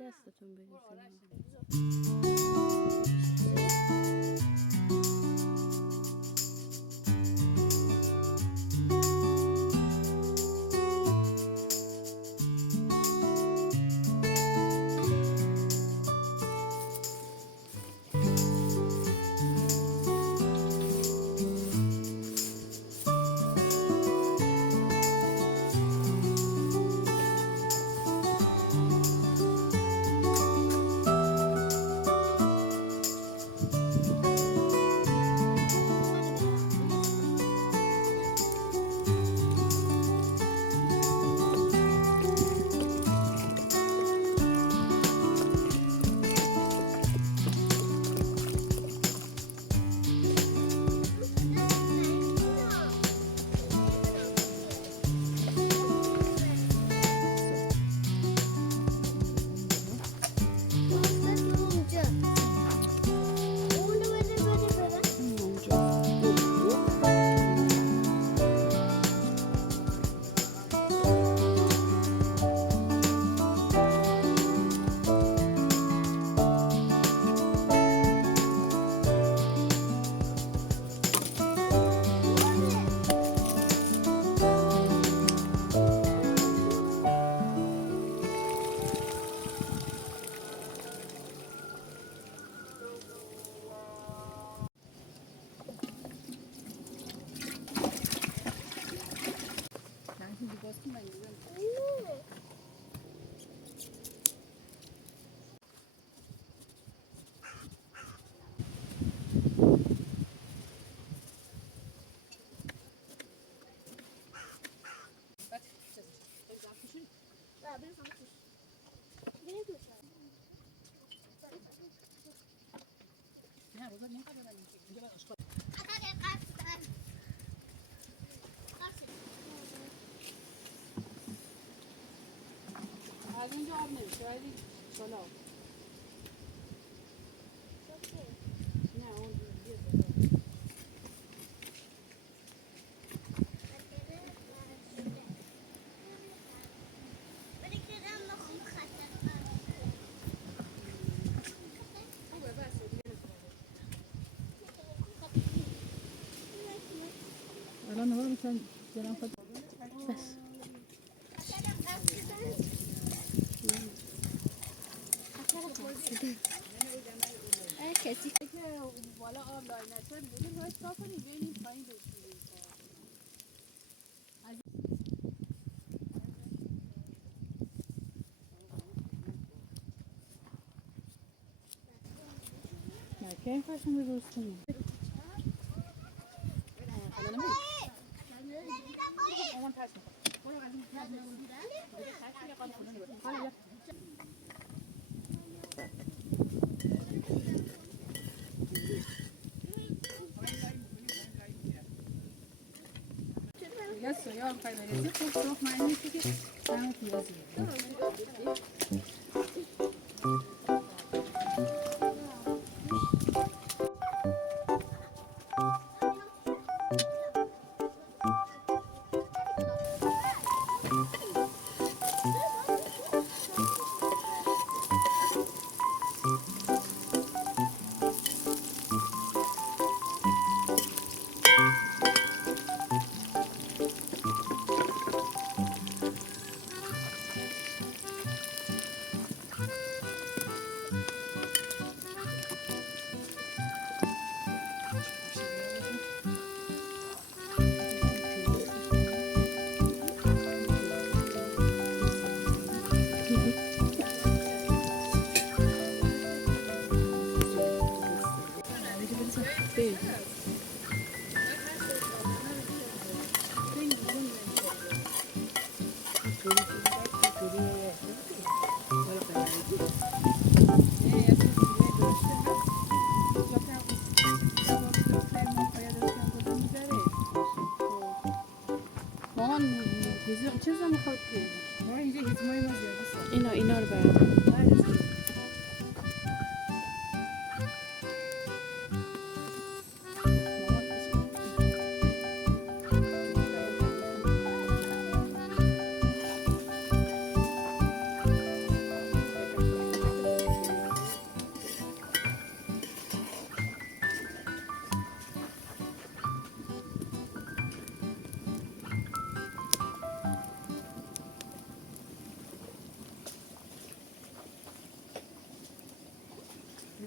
دستتون بریزین. از اینجا آب نمیشه ولی بالا آب. نه اون دیگه بالا. الان نگاه میکنم دلم خود بس کسی که بالا آب لای نشه بودیم باید تا کنیم بینیم پایین بشوریم نه که این فرشون به روز کنیم امان ترس میکنم یا سویا بخوای بریزی خوب سرخ معنی میشه که همه پیازی چیزا میخواد ما اینجا هیزمای ما زیاده است اینا رو بردار.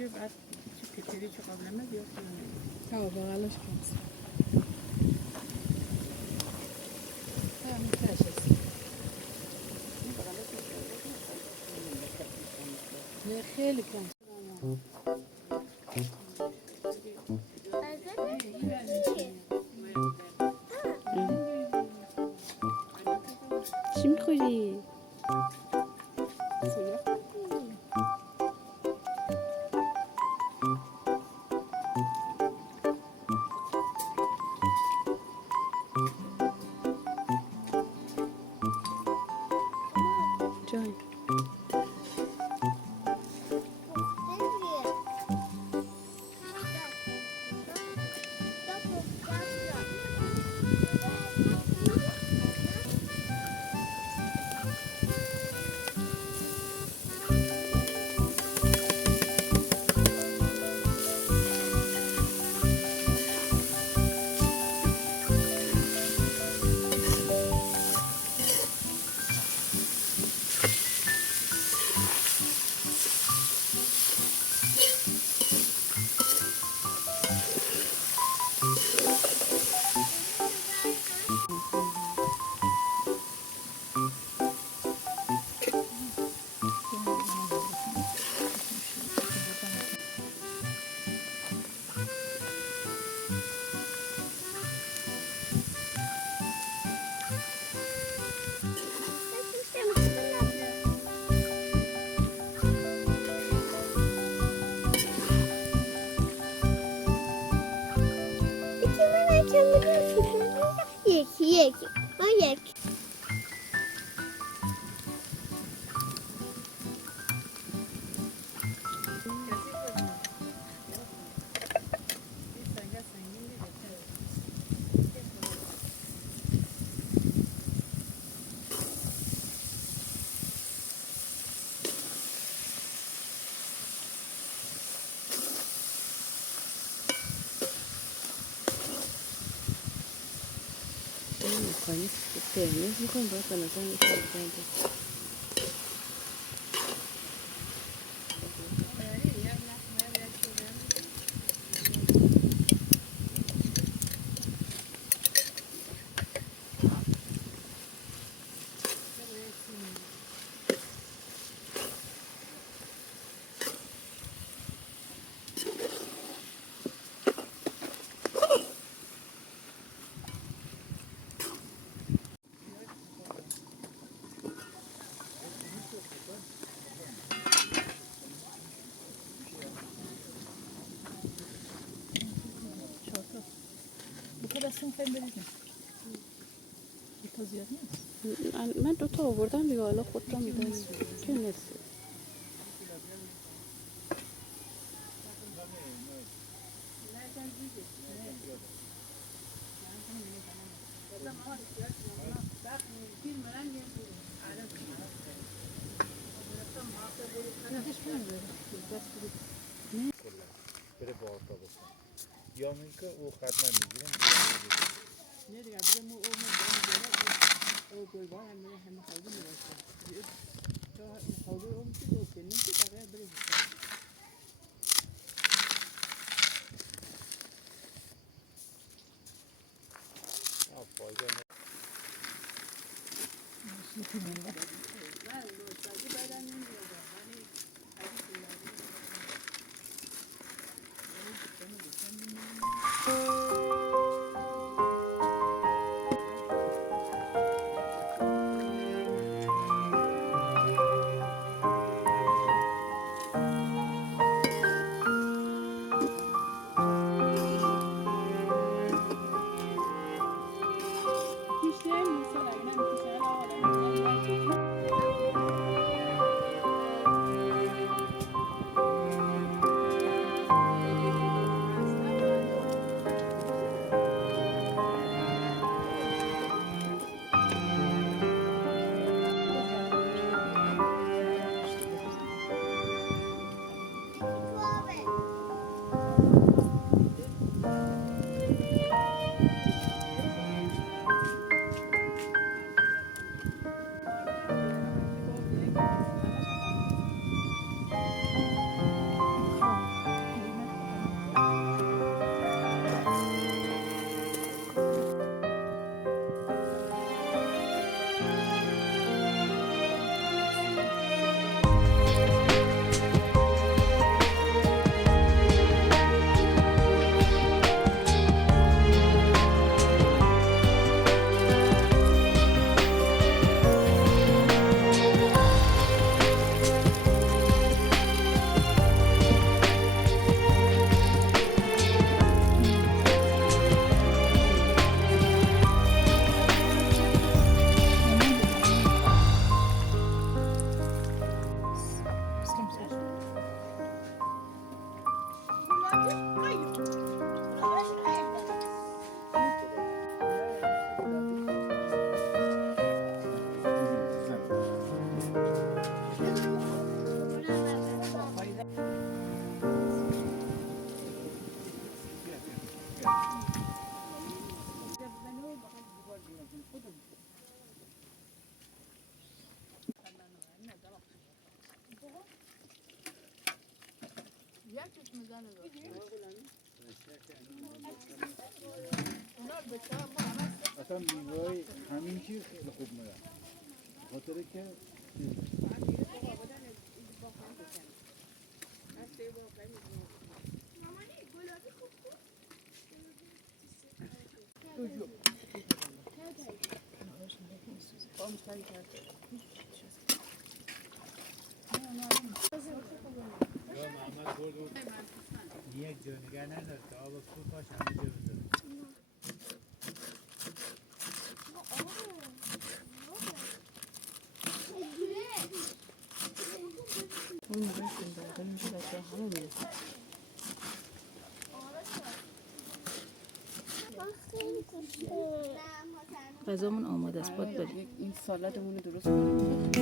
دیگه بعد چی پپری چه قابلمه بیاد کنم. بغلش کنم. نه خیلی کم. چی میخوری؟ جای یک ما یک میکنی ترمیز میکنی باید به نظر میکنی بخدا دستم خیلی بریدیم تو زیاد نیست من دوتا آوردم دیگه حالا خودتا میدونی که نیست بره با اتوبوس یا اینکه او خدمه میگیرن نه دیگه بگم او او گلبان همه خالدی میباشه تو خالدی او میشه دو کنیم که بقیه بریم فایده یکیش میزنه رو اصلا میوه همین چیز خیلی خوب میره خاطر که یک جا نگه ندار که آب خوب باشه همه جا بذاره اون موقع که میشه بچه همه میرسه غذامون آماده است باید بریم این سالادمون رو درست کنیم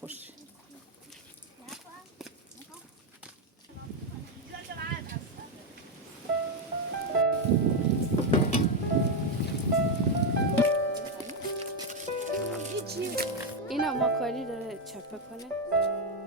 خوش اینا ماکاری داره چپه کنه